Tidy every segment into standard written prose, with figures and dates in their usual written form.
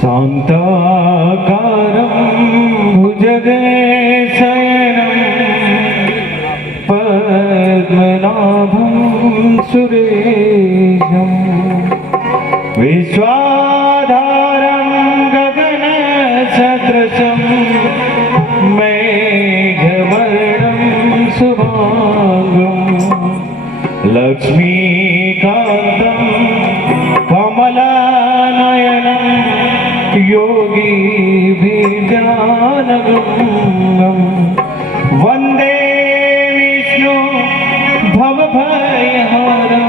शान्ताकारं भुजगशयनं पद्मनाभं सुरेशं विश्वाधारं गगनसदृशं मेघवर्णं शुभांगं लक्ष्मीकान्तं कमलानयनं योगी ध्यानगम्यं वन्दे विष्णु भवभयहरं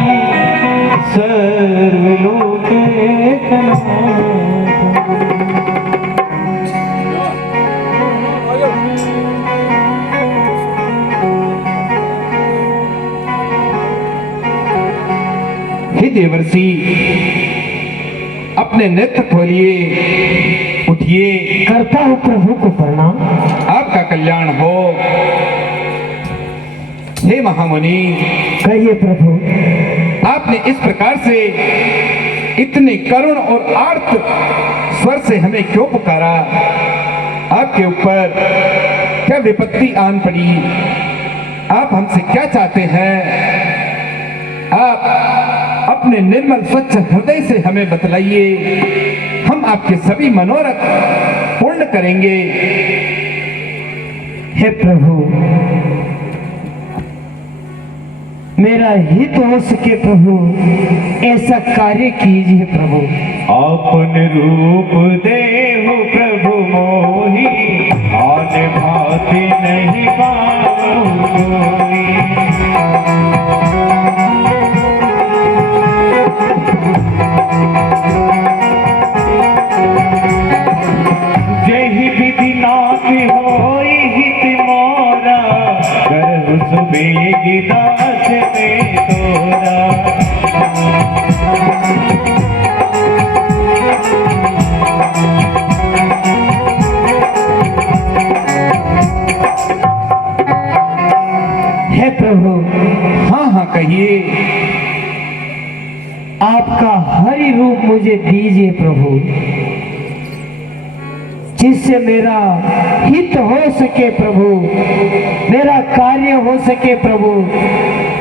सर्वलोकैकनाथं। हे देवर्षि, अपने नेत्र खोलिए, उठिए। करता हूँ प्रभु को प्रणाम। आपका कल्याण हो। हे महामुनि, कहिए प्रभु। आपने इस प्रकार से इतने करुण और आर्त स्वर से हमें क्यों पुकारा? आपके ऊपर क्या विपत्ति आन पड़ी? आप हमसे क्या चाहते हैं? आप अपने निर्मल स्वच्छ हृदय से हमें बतलाइए। हम आपके सभी मनोरथ पूर्ण करेंगे। हे प्रभु, मेरा हित हो सके प्रभु, ऐसा कार्य कीजिए प्रभु। आपन रूप देहु प्रभु मोहि, आन भाति नहीं पावो कोई। जहि विधि नाथ होई हित मोरा, करहु सुबेगी दास में तोरा। हे प्रभु। हाँ हाँ कहिए। आपका हरि रूप मुझे दीजिए प्रभु, जिससे मेरा हित हो सके प्रभु, मेरा कार्य हो सके प्रभु।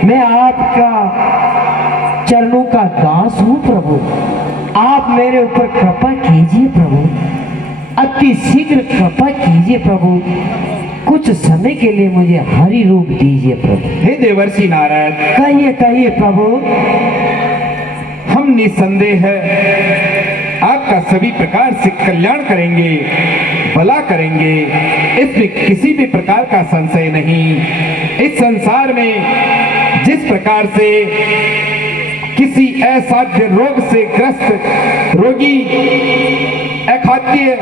मैं आपका चरणों का दास हूँ प्रभु। आप मेरे ऊपर कृपा कीजिए प्रभु, अति शीघ्र कृपा कीजिए प्रभु। कुछ समय के लिए मुझे हरि रूप दीजिए प्रभु। हे देवर्षि नारद, कहिए कहिए प्रभु। हम निसंदेह आपका सभी प्रकार से कल्याण करेंगे, भला करेंगे। इसमें किसी भी प्रकार का संशय नहीं। इस संसार में जिस प्रकार से किसी असाध्य रोग से ग्रस्त रोगी अखाद्य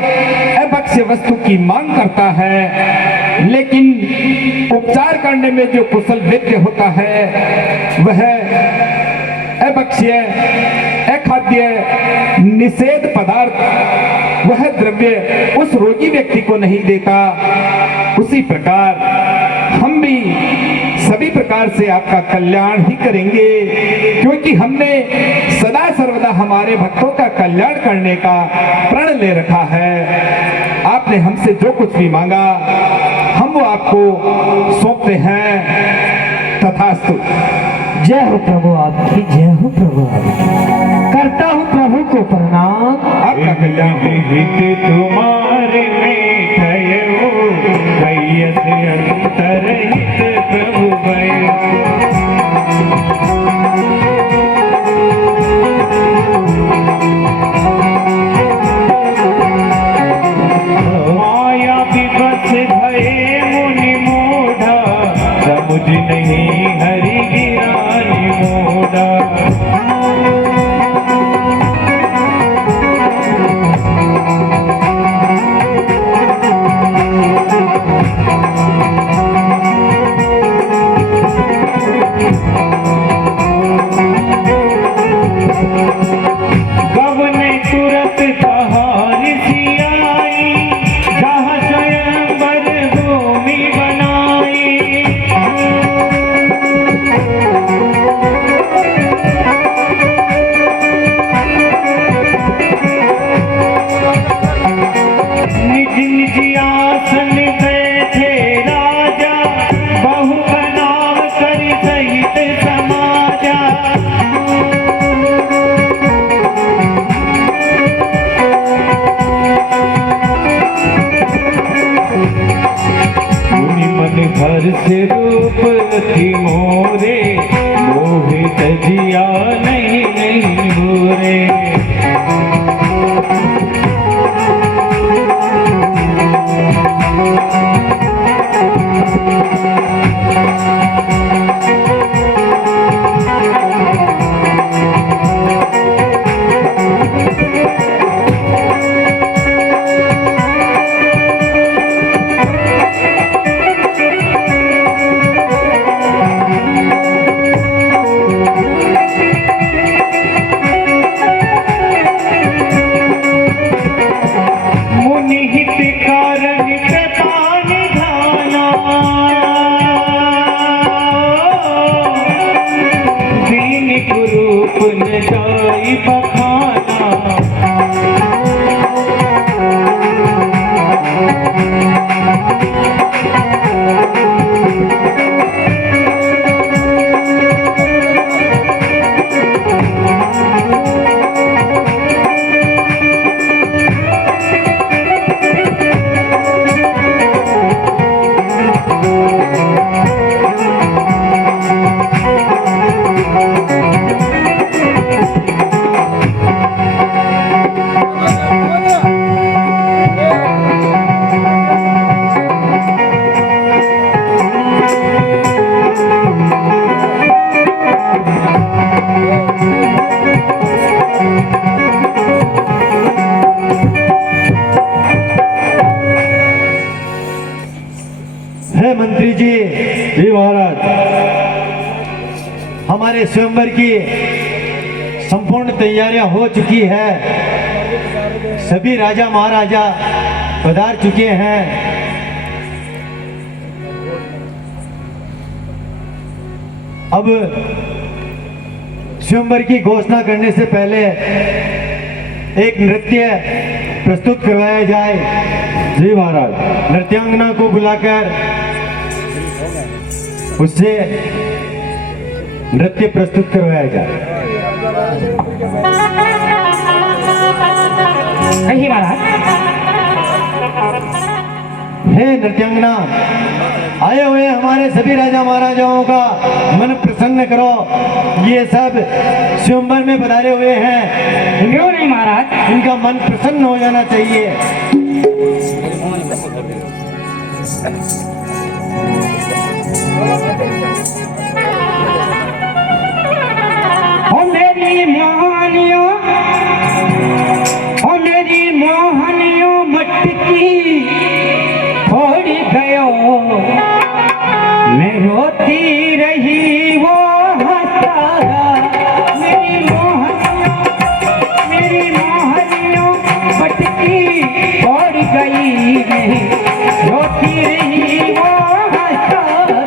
अभक्ष्य वस्तु की मांग करता है, लेकिन उपचार करने में जो कुशल वैद्य होता है वह अभक्ष्य अखाद्य निषेध पदार्थ वह द्रव्य उस रोगी व्यक्ति को नहीं देता, उसी प्रकार हम भी सभी प्रकार से आपका कल्याण ही करेंगे, क्योंकि हमने सदा सर्वदा हमारे भक्तों का कल्याण करने का प्रण ले रखा है। आपने हमसे जो कुछ भी मांगा हम वो आपको सौंपते हैं। तथास्तु। जय हो प्रभु आपकी, जय हो प्रभु आपकी। करता हूँ प्रभु को प्रणाम। आपका कल्याण हो। हित तुम्हारे में भयो, कैयस अंतर हित प्रभु भयो। माया विवश भये मुनि मूढ़ा, समुझ नहीं हरि गिरानी मोड़ा। जिन जी आसन बैठे राजा, बहु का नाम करि सहित समाजा। मुनि मन घर से रूप की मोरे, मोहित जिया नहीं नहीं मोरे। मुनि हित कारण कृपान ध्याना, दीन कुरूप न जाई बखाना। है मंत्री जी, जी महाराज। हमारे स्वयंवर की संपूर्ण तैयारियां हो चुकी है। सभी राजा महाराजा पधार चुके हैं। अब स्वयंवर की घोषणा करने से पहले एक नृत्य प्रस्तुत करवाया जाए। जी महाराज। नृत्यांगना को बुलाकर उससे नृत्य प्रस्तुत करवाया जाए। कहिए महाराज। हे नृत्यांगना, आए हुए हमारे सभी राजा महाराजाओं का मन प्रसन्न करो। ये सब स्वयंवर में पधारे हुए हैं, क्यों नहीं महाराज? इनका मन प्रसन्न हो जाना चाहिए। ओ मेरी मोहनियों, ओ मेरी मोहनियों मटकी फोड़ी गयो, मैं रोती रही वो हंसाया। मेरी मोहनियों मटकी फोड़ी गई, मैं रोती रही वो हंसाया।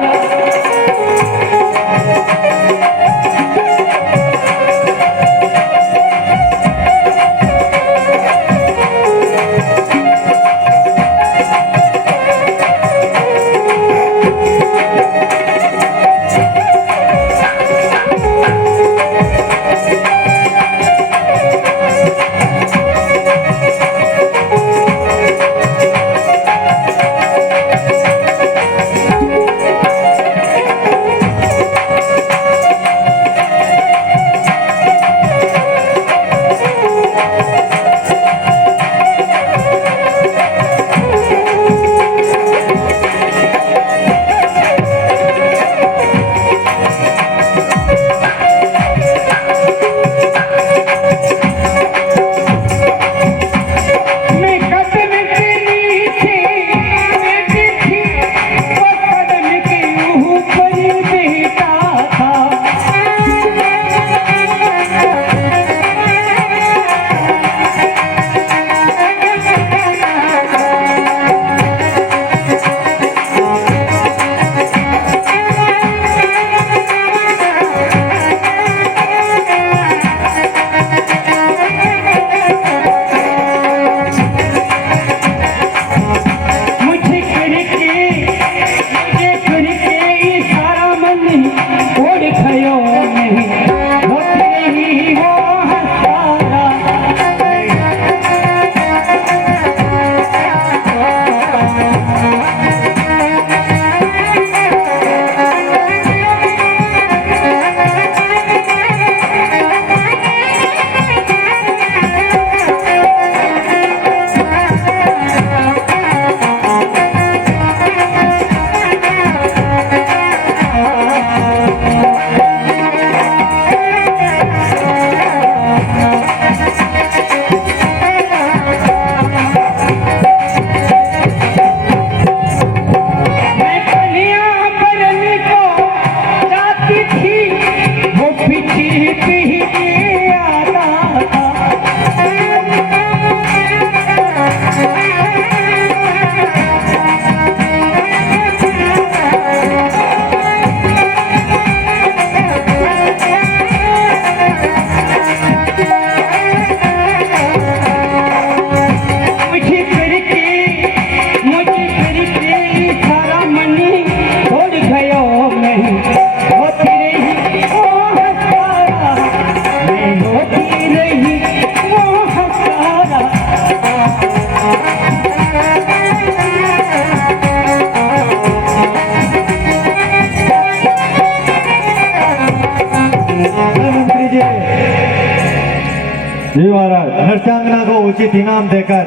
उचित इनाम देकर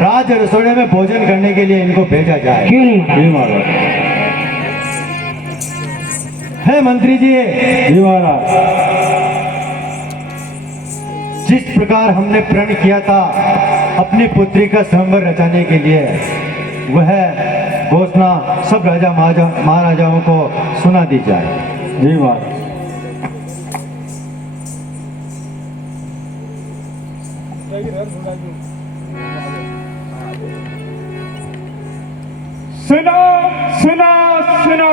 राज रसोड़े में भोजन करने के लिए इनको भेजा जाए। क्यों नहीं महाराज? जी महाराज। है मंत्री जी, जी महाराज। जिस प्रकार हमने प्रण किया था अपनी पुत्री का स्वयंवर रचाने के लिए, वह घोषणा सब राजा महाराजाओं को सुना दी जाए। जी महाराज। सुनो सुनो सुनो,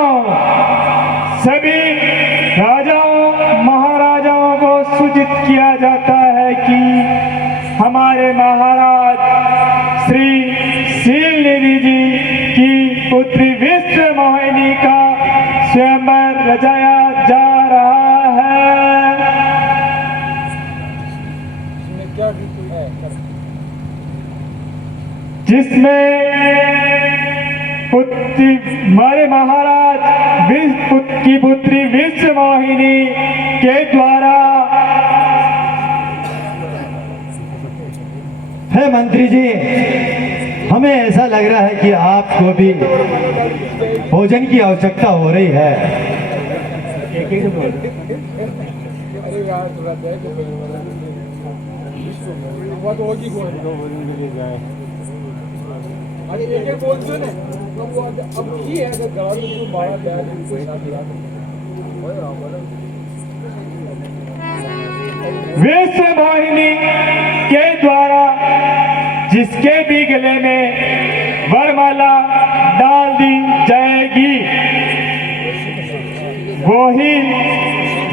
सभी राजाओं महाराजाओं को सूचित किया जाता है कि हमारे महाराज श्री शीलनिधि जी की पुत्री विश्व मोहिनी का स्वयंवर रचाया जा रहा है, जिसमें हमारे महाराज की पुत्री विश्व मोहिनी के द्वारा है मंत्री जी, हमें ऐसा लग रहा है कि आपको भी भोजन की आवश्यकता हो रही है। विश्व मोहिनी के द्वारा जिसके भी गले में वरमाला डाल दी जाएगी, वो ही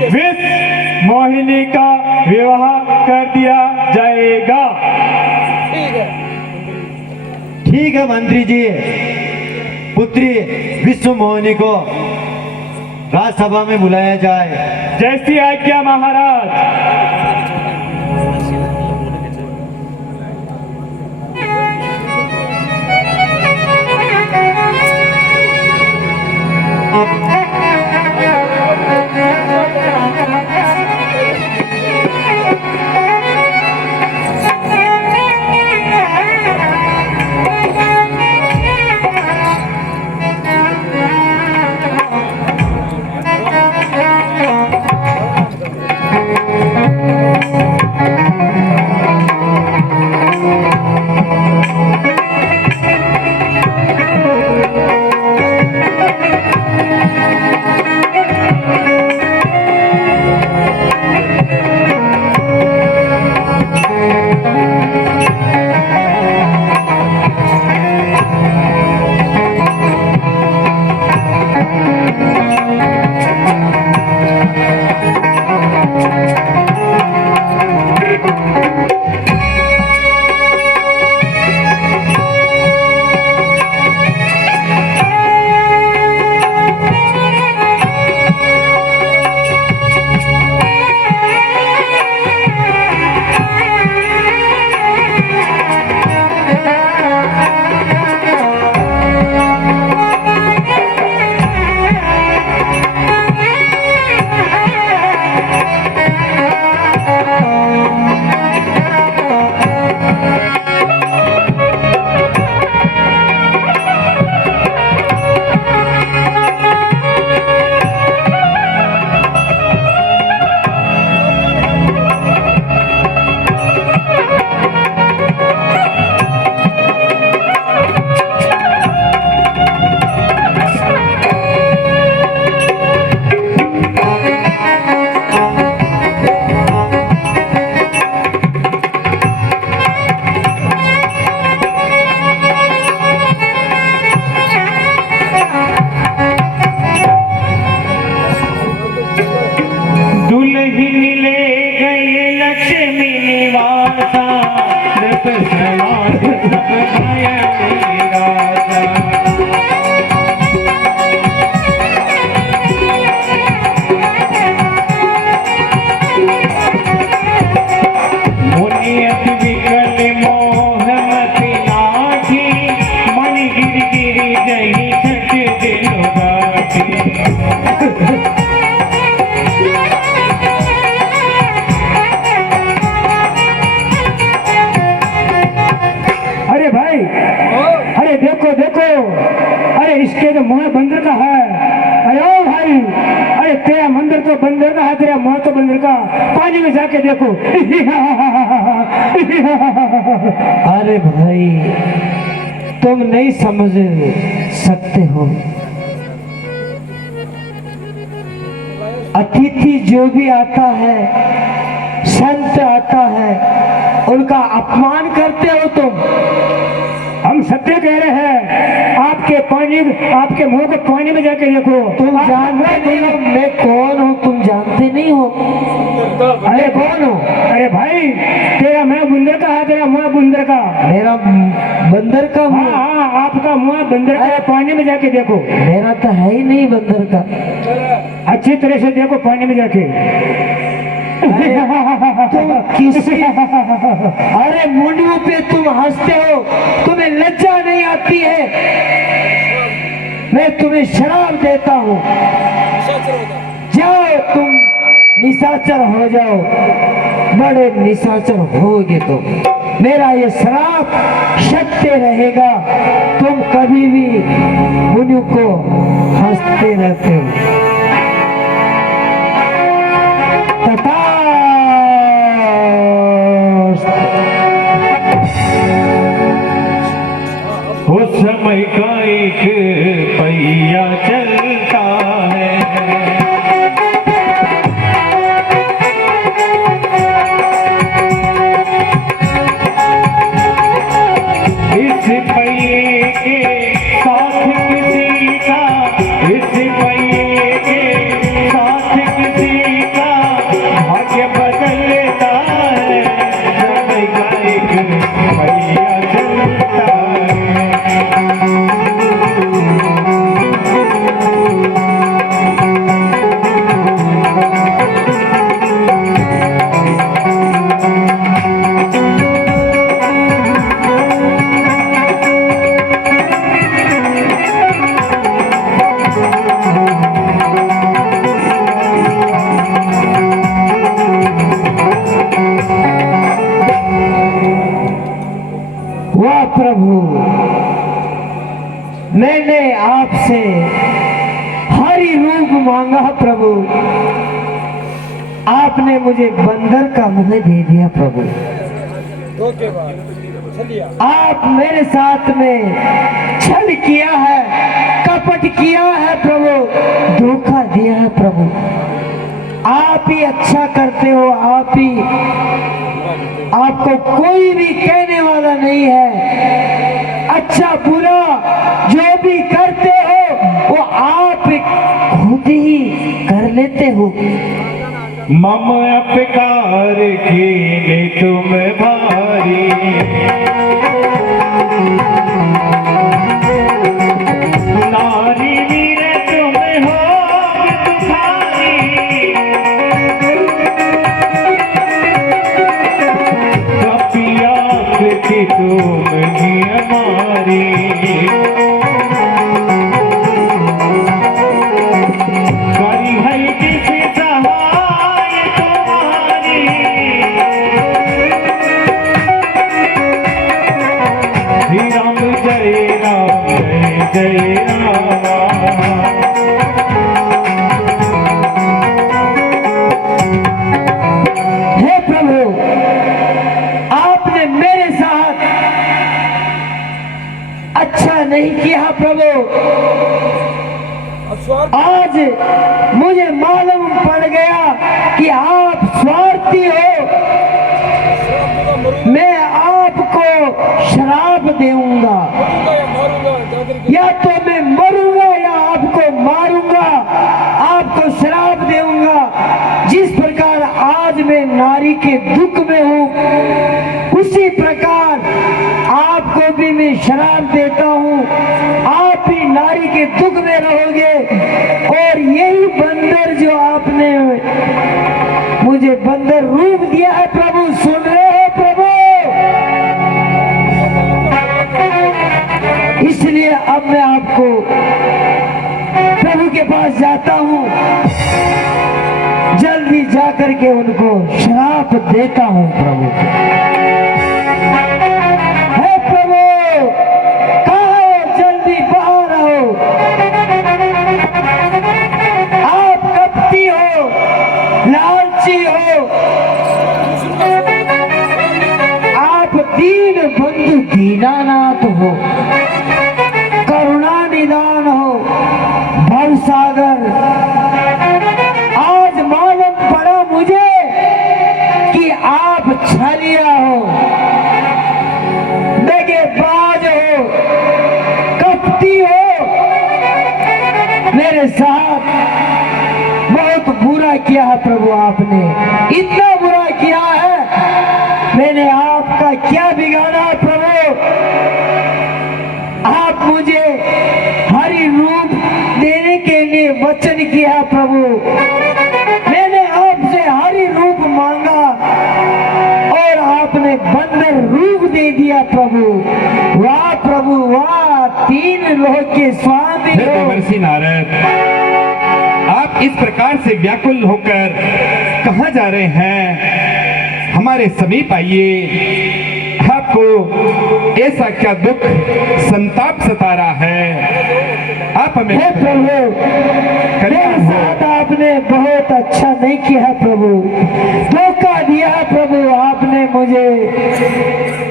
विश्व मोहिनी का विवाह कर दिया जाएगा। ठीक है मंत्री जी, पुत्री विश्व मोहिनी को राजसभा में बुलाया जाए। जैसी आज्ञा महाराज। इसके तो मुँह बंदर का है। अरे ओ भाई, अरे तेरा मंदिर तो बंदर का है, तेरा मुँह तो बंदर का, पानी में जाके देखो। अरे भाई, तुम नहीं समझ सकते हो। अतिथि जो भी आता है, संत आता है, उनका अपमान करते हो तुम। हम सत्य कह रहे हैं, आपके मुंह को पानी में जाके देखो। तुम जानते नहीं हो मैं कौन हूँ, तुम जानते नहीं हो। अरे कौन हो? अरे भाई, तेरा मुँह बंदर का है, तेरा मुँह बंदर का। मेरा बंदर का हाँ मुँह? हाँ, आपका मुँह बंदर का है, पानी में जाके देखो। मेरा तो है ही नहीं बंदर का। अच्छी तरह से देखो पानी में जाके। तुम किसी अरे मुंडियों पे तुम हंसते हो, तुम्हें लज्जा नहीं आती है। मैं तुम्हें शराब देता हूँ, जाओ तुम निशाचर हो जाओ, बड़े निशाचर होगे तुम। मेरा ये श्राप सत्य रहेगा। तुम कभी भी मुनियों को हंसते रहते हो। उस समय का एक पहिया चलता है, इस पहिए के साथ किसी का, इस पहिए के साथ किसी का भाग्य बदलता है। समय का एक पहिया चलता है। वाह प्रभु, मैंने आपसे हरि रूप मांगा प्रभु, आपने मुझे बंदर का मुंह दे दिया प्रभु। आप मेरे साथ में छल किया है, कपट किया है प्रभु, धोखा दिया है प्रभु। आप ही अच्छा करते हो, आपको कोई भी कहने वाला नहीं है। अच्छा बुरा जो भी करते हो वो आप खुद ही कर लेते हो। मम अपकार कीने तुम भारी, नारी वीर तुम हो दुखारी, कपिया कृति तुम ही हमारी, करी है किसी सहाय तुम्हारी, श्री राम जय राम जय जय राम। हे प्रभु, आपने मेरे साथ अच्छा नहीं किया प्रभु। आज मुझे मालूम पड़ गया कि आप स्वार्थी हो। मैं आपको श्राप दूंगा, या तो मैं मरूंगा या आपको मारूंगा, आपको श्राप दूंगा। जिस प्रकार आज मैं नारी के दुख में हूँ, उसी प्रकार आपको भी मैं श्राप देता हूँ। आप भी नारी के दुख में रहोगे, और यही बंदर जो आपने मुझे बंदर रूप दिया है प्रभु, सुन रहे हो प्रभु? इसलिए अब मैं आपको प्रभु के पास जाता हूँ, जल्दी जाकर के उनको श्राप देता हूँ प्रभु। हे प्रभु, कहाँ हो? जल्दी बाहर आओ। दीनानाथ हो, करुणा निदान हो, भव सागर। आज मालूम पड़ा मुझे कि आप छलिया हो, दगेबाज हो, कपटी हो। मेरे साथ बहुत बुरा किया है प्रभु आपने, इतना बुरा किया है। मैंने आपका क्या बिगाड़ा प्रभु? आप मुझे हरि रूप देने के लिए वचन किया प्रभु। मैंने आपसे हरि रूप मांगा और आपने बंदर रूप दे दिया प्रभु। वाह प्रभु वाह, तीन लोक के स्वामी हे हो। देवर्षि नारद, आप इस प्रकार से व्याकुल होकर कहाँ जा रहे हैं? हमारे समीप आइए। आपको ऐसा क्या दुख संताप सता रहा है? आप हमें हे प्रभु, मेरे साथ आपने बहुत अच्छा नहीं किया है प्रभु, धोखा दिया है प्रभु आपने मुझे।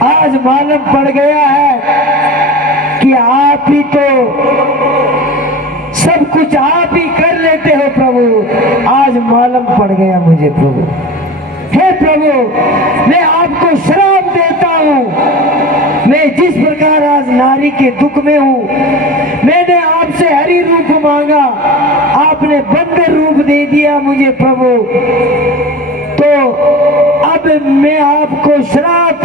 आज मालूम पड़ गया है कि आप ही तो सब कुछ आप ही कर लेते हो प्रभु। आज मालूम पड़ गया मुझे प्रभु। हे प्रभु, मैं आपको श्राप देता हूँ। मैं जिस प्रकार आज नारी के दुख में हूँ, मैंने आपसे हरि रूप मांगा, आपने बंदर रूप दे दिया मुझे प्रभु। तो अब मैं आपको श्राप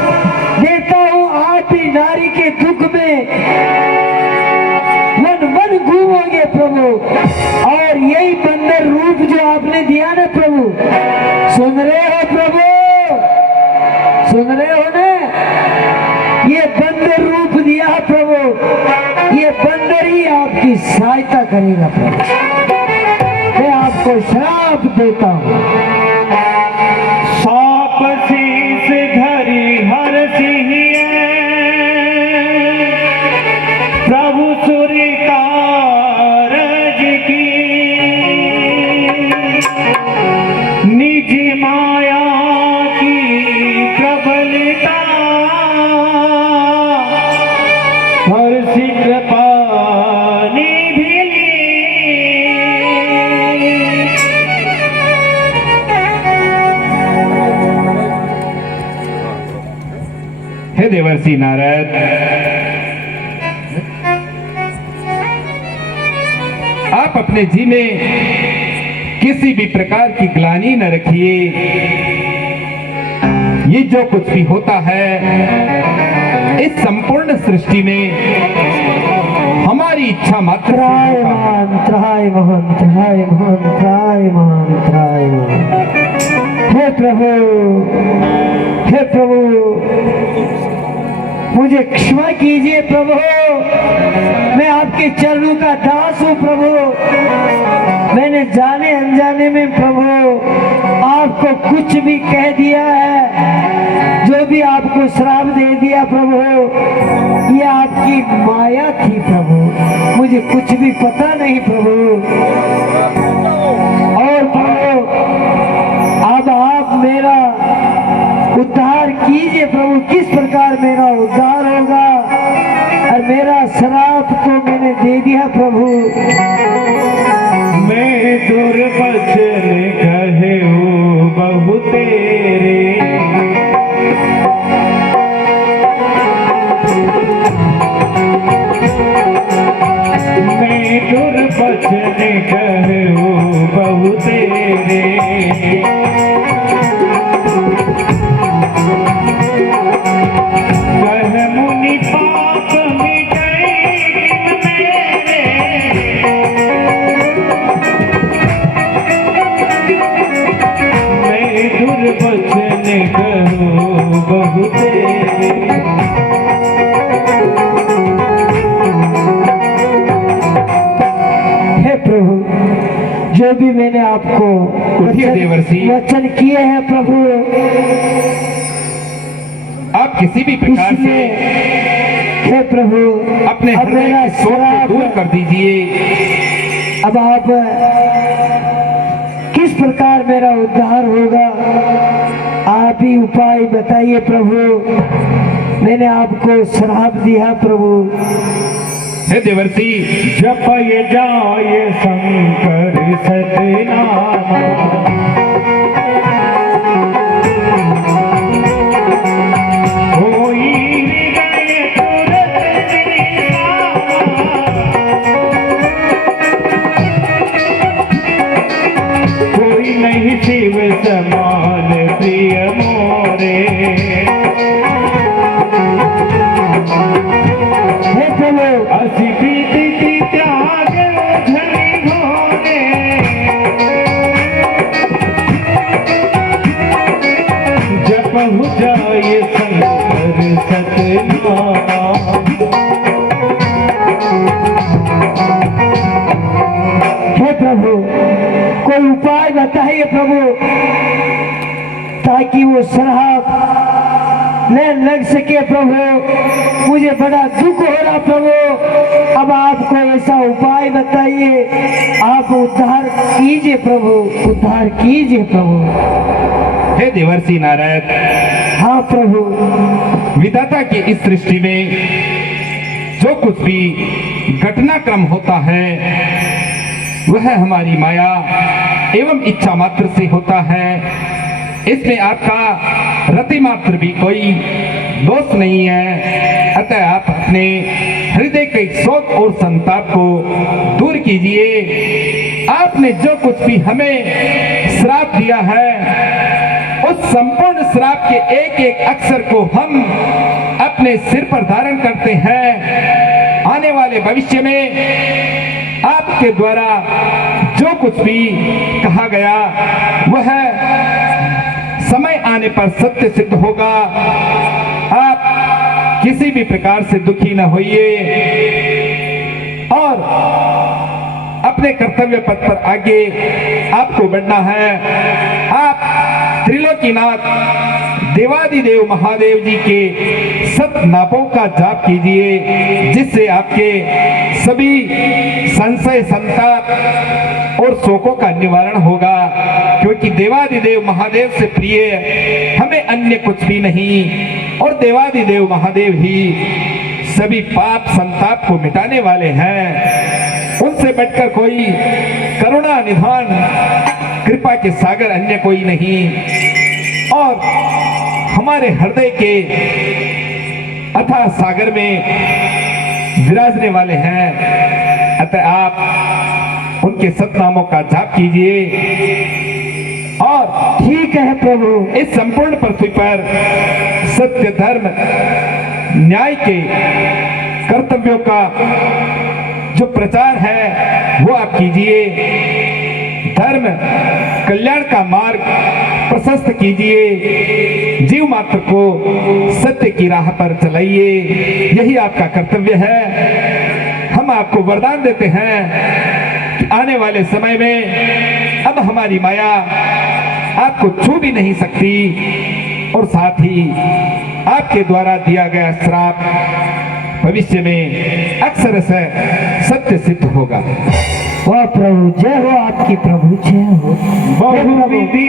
देता हूँ, आप ही नारी के दुख में वन वन घूमोगे प्रभु। और यही बंदर रूप जो आपने दिया ना प्रभु, सुन रहे हो प्रभु, सुन रहे हो ना? ये बंदर रूप दिया प्रभु, ये बंदर ही आपकी सहायता करेगा प्रभु। मैं आपको श्राप देता हूँ। साप शीस धरी हर सिहिए, प्रभु सूर्य कारज की, निज माया की प्रबलता, हर्षि कृपा निधि। हे देवर्षि नारद, आप अपने जी में किसी भी प्रकार की ग्लानि न रखिए। ये जो कुछ भी होता है इस संपूर्ण सृष्टि में हमारी इच्छा मात्र से त्राय होता है। महान, त्राय महान, त्राय महान, त्राय महान, त्राय महान। हे प्रभु, हे प्रभु, मुझे क्षमा कीजिए प्रभु। मैं आपके चरणों का दास हूँ प्रभु। मैंने जाने अनजाने में प्रभु आपको कुछ भी कह दिया है, जो भी आपको श्राप दे दिया प्रभु, ये आपकी माया थी प्रभु। मुझे कुछ भी पता नहीं प्रभु। और प्रभु अब आप मेरा उद्धार कीजिए प्रभु। किस प्रकार मेरा उद्धार होगा? और मेरा श्राप तो मैंने दे दिया प्रभु। मैं दुर्वचन कहे बहु तेरे, मैं दुर्वचन कहे बहु तेरे, कह मुनि पाप मिटाए मेरे, मैं दुर्वचन कहूँ बहु तेरे। हे प्रभु, जो भी मैंने आपको उठिए देवर्षि। वचन किए हैं प्रभु, आप किसी भी प्रकार से इसमें हे प्रभु अपने अब हृदय मेरा के शोक को श्राप दूर कर दीजिए। अब आप किस प्रकार मेरा उद्धार होगा? आप ही उपाय बताइए प्रभु। मैंने आपको श्राप दिया प्रभु। हे देवर्षि, जप ये जाए शंकर सतनामा, कोई हृदय तुरत निसामा, कोई नहीं शिव समान प्रिय मोरे। हे प्रभु, असी प्रीति की त्याग धनी होने, जप हो जाए शंकर सतनामा। हे प्रभु, कोई उपाय बताइए प्रभु, ताकि वो श्राप न लग सके प्रभु। मुझे बड़ा दुख हो रहा प्रभु, अब आपको ऐसा उपाय बताइए, आप उद्धार कीजिए प्रभु, उद्धार कीजिए प्रभु। हे देवर्षि नारद, हाँ प्रभु। विधाता की इस सृष्टि में जो कुछ भी घटनाक्रम होता है वह हमारी माया एवं इच्छा मात्र से होता है। इसमें आपका रति मात्र भी कोई दोष नहीं है। अतः आप अपने हृदय के शोक और संताप को दूर कीजिए। आपने जो कुछ भी हमें श्राप दिया है, उस संपूर्ण श्राप के एक एक अक्षर को हम अपने सिर पर धारण करते हैं। आने वाले भविष्य में आपके द्वारा जो कुछ भी कहा गया वह समय आने पर सत्य सिद्ध होगा। आप किसी भी प्रकार से दुखी न होइए और अपने कर्तव्य पथ पर आगे आपको बढ़ना है। आप त्रिलोकीनाथ देवादिदेव महादेव जी के सत नापों का जाप कीजिए, जिससे आपके सभी संशय, संताप और शोकों का निवारण होगा। क्योंकि देवादिदेव महादेव से प्रिय हमें अन्य कुछ भी नहीं, और देवादिदेव महादेव ही सभी पाप संताप को मिटाने वाले हैं। उनसे बढ़कर कोई करुणा निधान कृपा के सागर अन्य कोई नहीं, और हमारे हृदय के अथाह सागर में विराजने वाले हैं। अतः आप उनके सतनामों का जाप कीजिए और ठीक है प्रभु। इस संपूर्ण पृथ्वी पर सत्य, धर्म, न्याय के कर्तव्यों का जो प्रचार है वो आप कीजिए। धर्म कल्याण का मार्ग प्रशस्त कीजिए। जीव मात्र को सत्य की राह पर चलाइए, यही आपका कर्तव्य है। हम आपको वरदान देते हैं कि आने वाले समय में अब हमारी माया आपको छू भी नहीं सकती, और साथ ही आपके द्वारा दिया गया श्राप भविष्य में अक्सर से सत्य सिद्ध होगा। वाह प्रभु, जय हो आपकी प्रभु, जय हो। बहुविधि